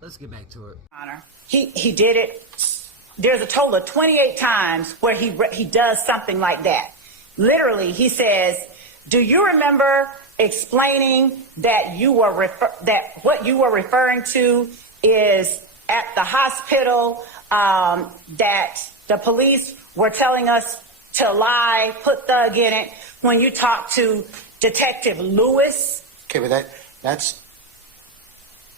Let's get back to it. Honor. He did it. There's a total of 28 times where he does something like that. Literally, he says, "Do you remember explaining that that what you were referring to is at the hospital, that the police were telling us to lie, put thug in it when you talked to Detective Lewis?" Okay, but that's...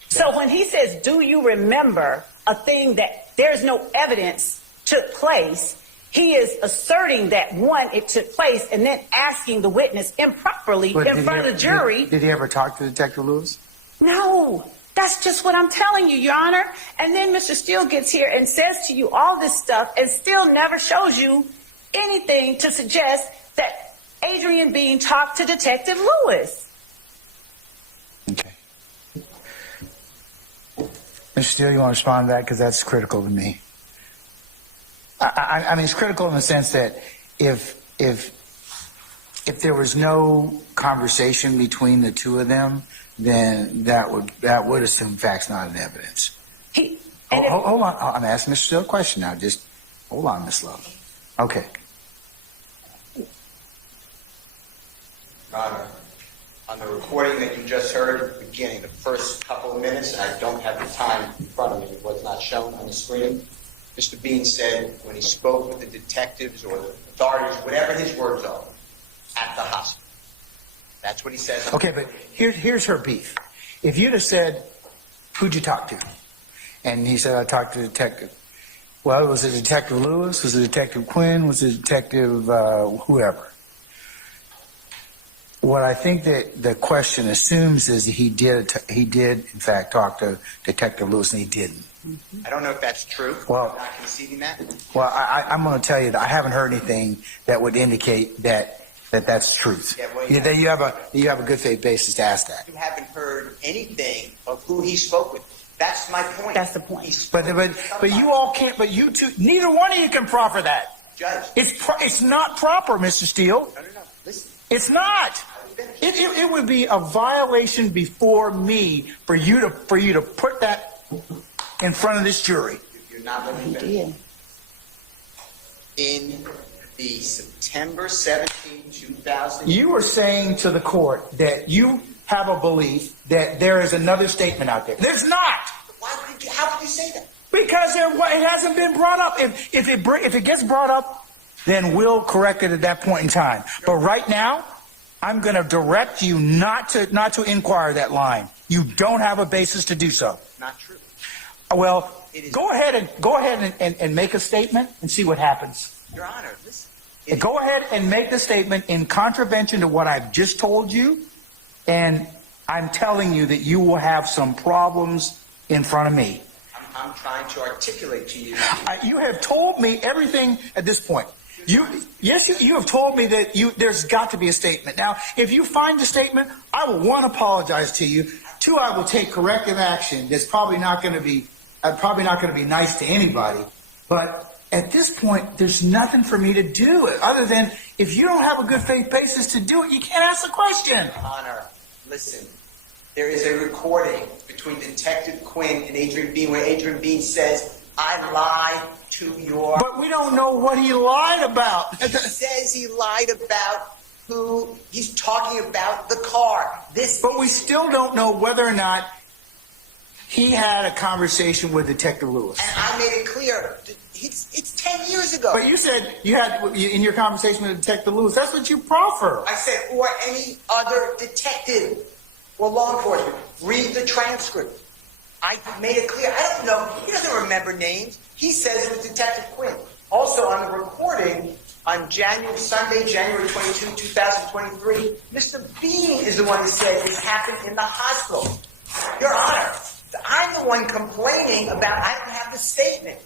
So when he says, "Do you remember a thing that there's no evidence took place," he is asserting that, one, it took place, and then asking the witness improperly in front of the jury. Did he ever talk to Detective Lewis? No, that's just what I'm telling you, Your Honor. And then Mr. Steele gets here and says to you all this stuff and still never shows you anything to suggest that Adrian Bean talked to Detective Lewis. Okay. Mr. Steele, you want to respond to that? Because that's critical to me. I mean, it's critical in the sense that if there was no conversation between the two of them, then that would assume facts not in evidence. Hold on, I'm asking Mr. Steele a question now. Just hold on, Ms. Love. Okay. Your Honor, on the recording that you just heard at the beginning, the first couple of minutes, and I don't have the time in front of me, it was not shown on the screen. Mr. Bean said when he spoke with the detectives or the authorities, whatever his words are, at the hospital. That's what he says. Okay, but here's her beef. If you'd have said, "Who'd you talk to?" And he said, "I talked to the detective." Well, was it Detective Lewis? Was it Detective Quinn? Was it Detective whoever? What I think that the question assumes is that he did in fact talk to Detective Lewis, and he didn't. I don't know if that's true. Well, I'm not conceding that. Well, I'm going to tell you that I haven't heard anything that would indicate that's truth. Yeah, well, That you have a good faith basis to ask that. You haven't heard anything of who he spoke with. That's my point. That's the point. But you all can't. But you two, neither one of you can proffer that. Judge. It's not proper, Mr. Steele. No. Listen. It's not. It would be a violation before me for you to put that in front of this jury. You're not letting me finish. In the September 17, 2000... You are saying to the court that you have a belief that there is another statement out there. There's not. How could you say that? Because it hasn't been brought up. If it gets brought up, then we'll correct it at that point in time. But right now, I'm going to direct you not to inquire that line. You don't have a basis to do so. Not true. Well, go ahead and make a statement and see what happens. Your Honor, listen. Go ahead and make the statement in contravention to what I've just told you, and I'm telling you that you will have some problems in front of me. I'm trying to articulate to you. You have told me everything at this point. You have told me that there's got to be a statement. Now, if you find the statement, I will, one, apologize to you. Two, I will take corrective action. That's probably not going to be nice to anybody. But at this point, there's nothing for me to do other than if you don't have a good faith basis to do it, you can't ask the question. Your Honor, listen. There is a recording between Detective Quinn and Adrian Bean where Adrian Bean says, "I lied to your..." But we don't know what he lied about. He says he lied about who he's talking about, the car. But we still don't know whether or not he had a conversation with Detective Lewis. And I made it clear. It's 10 years ago. But you said you had, in your conversation with Detective Lewis, that's what you proffer. I said, or any other detective or law enforcement. Read the transcript. I made it clear. I don't know. He doesn't remember names. He says it was Detective Quinn. Also, on the recording, on Sunday, January 22, 2023, Mr. Bean is the one who said this happened in the hospital. Your Honor, I'm the one complaining about I don't have the statement.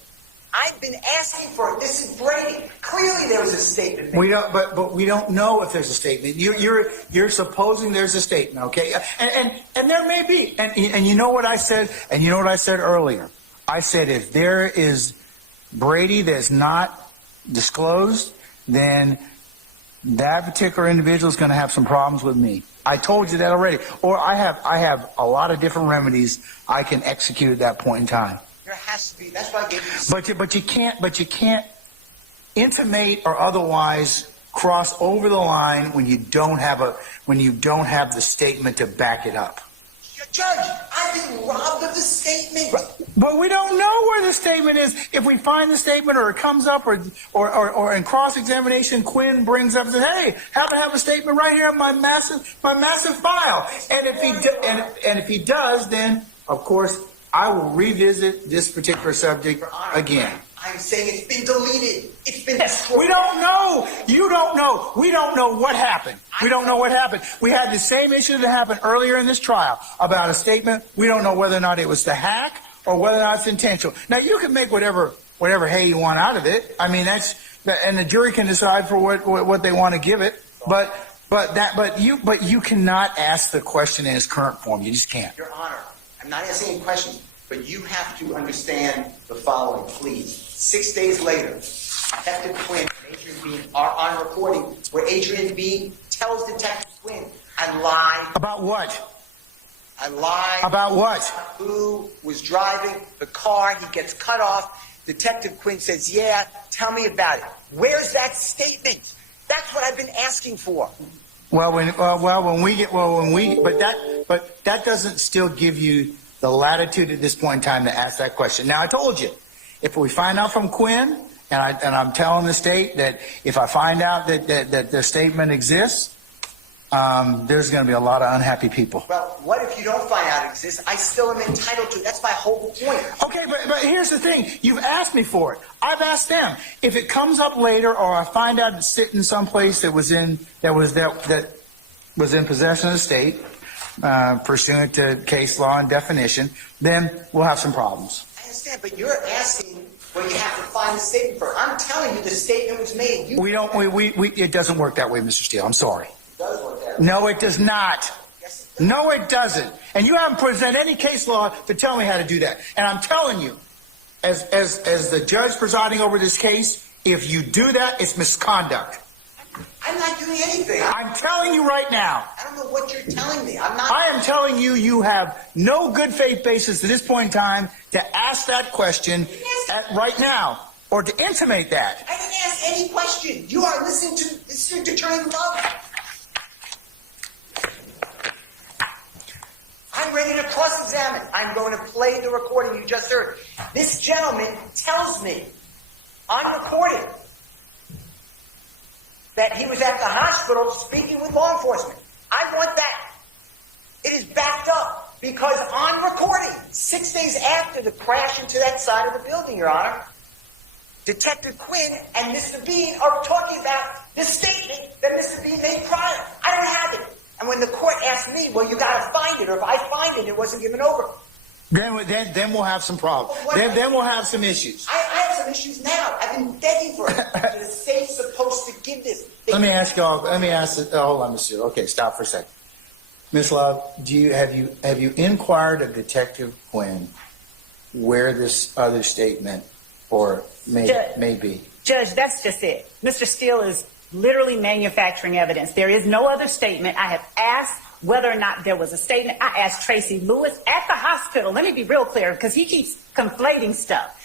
I've been asking for it. This is Brady. Clearly there was a statement made. We don't, but we don't know if there's a statement. You're supposing there's a statement, okay? And there may be. And you know what I said? And you know what I said earlier? I said if there is Brady that's not disclosed, then that particular individual is going to have some problems with me. I told you that already. Or I have a lot of different remedies I can execute at that point in time. There has to be. That's why I gave you. But you can't intimate or otherwise cross over the line when you don't have the statement to back it up. Judge, I've been robbed of the statement. But we don't know where the statement is. If we find the statement or it comes up or in cross-examination, Quinn brings up and says, hey, I have a statement right here in my massive file. And if he does, then, of course, I will revisit this particular subject again. I'm saying it's been deleted. It's been destroyed. We don't know. You don't know. We don't know what happened. We don't know what happened. We had the same issue that happened earlier in this trial about a statement. We don't know whether or not it was the hack or whether or not it's intentional. Now, you can make whatever hay you want out of it. I mean, and the jury can decide for what they want to give it. But you cannot ask the question in its current form. You just can't. Your Honor, I'm not asking any questions, but you have to understand the following, please. 6 days later, Detective Quinn and Adrian Bean are on recording where Adrian Bean tells Detective Quinn, I lied. About what? I lied. About what? Who was driving the car? He gets cut off. Detective Quinn says, yeah, tell me about it. Where's that statement? That's what I've been asking for. But that doesn't still give you the latitude at this point in time to ask that question. Now, I told you, if we find out from Quinn, and I'm telling the state that if I find out that the statement exists, there's going to be a lot of unhappy people. Well, what if you don't find out it exists? I still am entitled to it. That's my whole point. Okay, but here's the thing. You've asked me for it. I've asked them. If it comes up later, or I find out it's sitting someplace that was in possession of the state, pursuant to case law and definition, then we'll have some problems. I understand, but you're asking where you have to find the statement for. I'm telling you the statement was made. It doesn't work that way, Mr. Steele. I'm sorry. It does work that way. No, it does not. Yes, it does. No, it doesn't. And you haven't presented any case law to tell me how to do that. And I'm telling you, as the judge presiding over this case, if you do that, it's misconduct. I'm not doing anything. I'm telling you right now. I don't know what you're telling me. I'm not. I am telling you, you have no good faith basis at this point in time to ask that question right now, or to intimate that. I didn't ask any question. You are listening to District Attorney Love. I'm ready to cross-examine. I'm going to play the recording you just heard. This gentleman tells me on recording that he was at the hospital speaking with law enforcement. I want that. It is backed up because on recording, 6 days after the crash into that side of the building, Your Honor, Detective Quinn and Mr. Bean are talking about the statement that Mr. Bean made prior. I don't have it. And when the court asked me, well, you got to find it, or if I find it, it wasn't given over. Then we'll have some problems. Then we'll have some issues. I have some issues now. I've been begging for it. The state's supposed to give this. Hold on, Mr. Okay, stop for a second. Ms. Love, have you inquired of Detective Quinn where this other statement may be? Judge, that's just it. Mr. Steele is literally manufacturing evidence. There is no other statement. I have asked whether or not there was a statement. I asked Tracy Lewis at the hospital. Let me be real clear, because he keeps conflating stuff.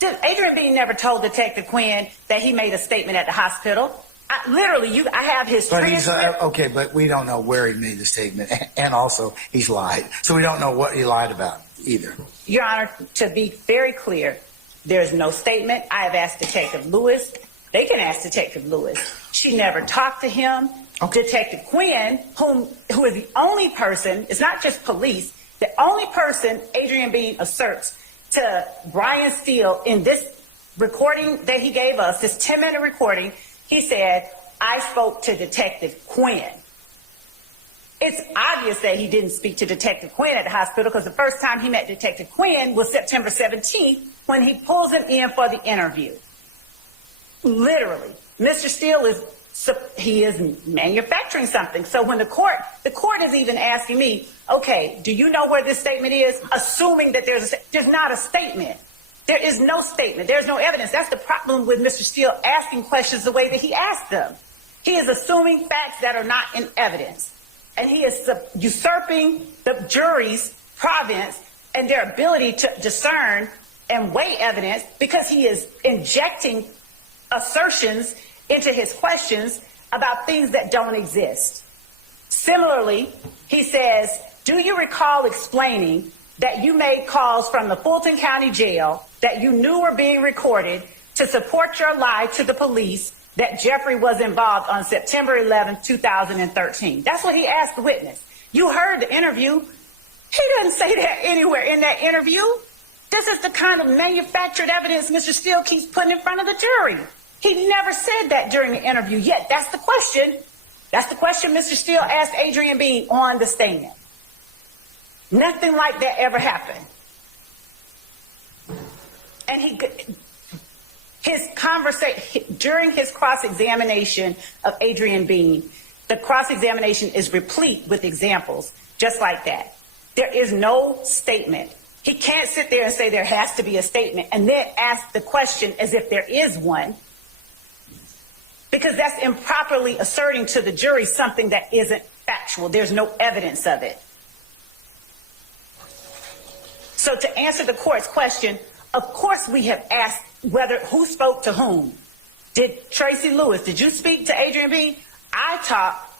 Adrian Bean never told Detective Quinn that he made a statement at the hospital. I have his transcript. Okay, but we don't know where he made the statement, and also he's lied. So we don't know what he lied about either. Your Honor, to be very clear, there's no statement. I have asked Detective Lewis. They can ask Detective Lewis. She never talked to him. Okay. Detective Quinn, who is the only person, it's not just police, the only person Adrian Bean asserts to Brian Steele in this recording that he gave us, this 10-minute recording, he said, I spoke to Detective Quinn. It's obvious that he didn't speak to Detective Quinn at the hospital, because the first time he met Detective Quinn was September 17th when he pulls him in for the interview. Literally. Mr. Steele is manufacturing something. So when the court is even asking me, okay, do you know where this statement is? Assuming that there's not a statement. There is no statement. There's no evidence. That's the problem with Mr. Steele asking questions the way that he asked them. He is assuming facts that are not in evidence. And he is usurping the jury's province and their ability to discern and weigh evidence because he is injecting assertions into his questions about things that don't exist. Similarly, he says, do you recall explaining that you made calls from the Fulton County Jail that you knew were being recorded to support your lie to the police that Jeffrey was involved on September 11, 2013? That's what he asked the witness. You heard the interview. He doesn't say that anywhere in that interview. This is the kind of manufactured evidence Mr. Steele keeps putting in front of the jury. He never said that during the interview, yet that's the question. That's the question Mr. Steele asked Adrian Bean on the stand. Nothing like that ever happened. And his conversation, during his cross-examination of Adrian Bean, the cross-examination is replete with examples just like that. There is no statement. He can't sit there and say there has to be a statement and then ask the question as if there is one, because that's improperly asserting to the jury something that isn't factual. There's no evidence of it. So to answer the court's question, of course we have asked who spoke to whom. Did Tracy Lewis, did you speak to Adrian Bean?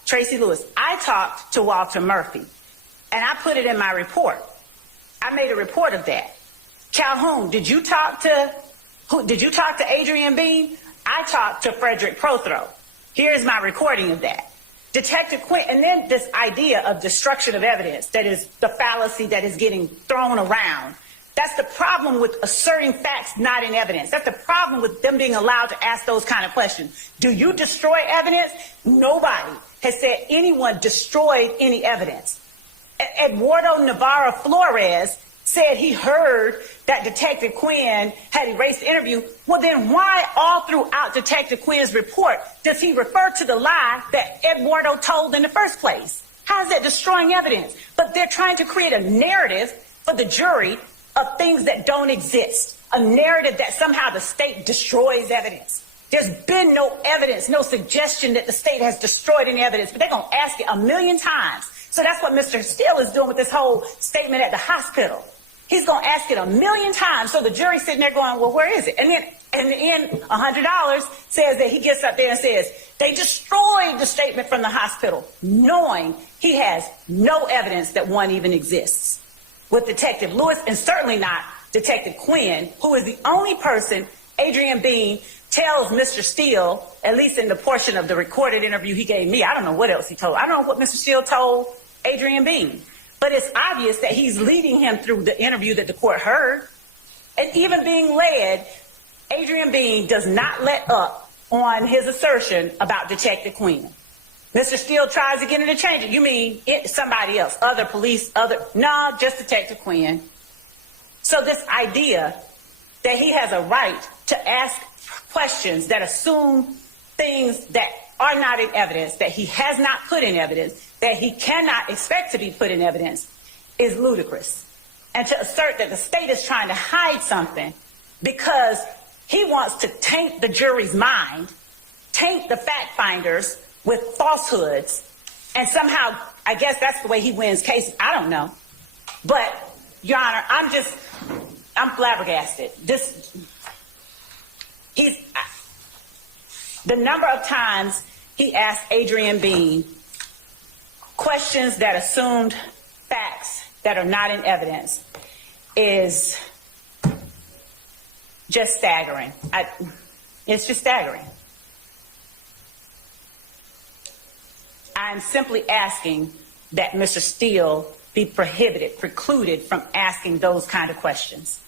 Tracy Lewis, I talked to Walter Murphy, and I put it in my report. I made a report of that. Calhoun, did you talk to Adrian Bean? I talked to Frederick Prothro. Here's my recording of that. Detective Quinn, and then this idea of destruction of evidence, that is the fallacy that is getting thrown around. That's the problem with asserting facts not in evidence. That's the problem with them being allowed to ask those kind of questions. Do you destroy evidence? Nobody has said anyone destroyed any evidence. Eduardo Navarro Flores said he heard that Detective Quinn had erased the interview. Well, then why all throughout Detective Quinn's report does he refer to the lie that Eduardo told in the first place? How is that destroying evidence? But they're trying to create a narrative for the jury of things that don't exist, a narrative that somehow the state destroys evidence. There's been no evidence, no suggestion that the state has destroyed any evidence, but they're going to ask it a million times. So that's what Mr. Steele is doing with this whole statement at the hospital. He's going to ask it a million times. So the jury's sitting there going, well, where is it? And then in the end, $100 says that he gets up there and says, they destroyed the statement from the hospital, knowing he has no evidence that one even exists. With Detective Lewis, and certainly not Detective Quinn, who is the only person Adrian Bean tells Mr. Steele, at least in the portion of the recorded interview he gave me. I don't know what else he told. I don't know what Mr. Steele told Adrian Bean. But it's obvious that he's leading him through the interview that the court heard. And even being led, Adrian Bean does not let up on his assertion about Detective Quinn. Mr. Steele tries to get him to change it. You mean somebody else, other police, no, just Detective Quinn. So this idea that he has a right to ask questions that assume things that are not in evidence, that he has not put in evidence, that he cannot expect to be put in evidence, is ludicrous. And to assert that the state is trying to hide something because he wants to taint the jury's mind, taint the fact finders with falsehoods, and somehow, I guess that's the way he wins cases. I don't know. But, Your Honor, I'm flabbergasted. The number of times he asked Adrian Bean questions that assumed facts that are not in evidence is just staggering. It's just staggering. I'm simply asking that Mr. Steele be precluded from asking those kind of questions.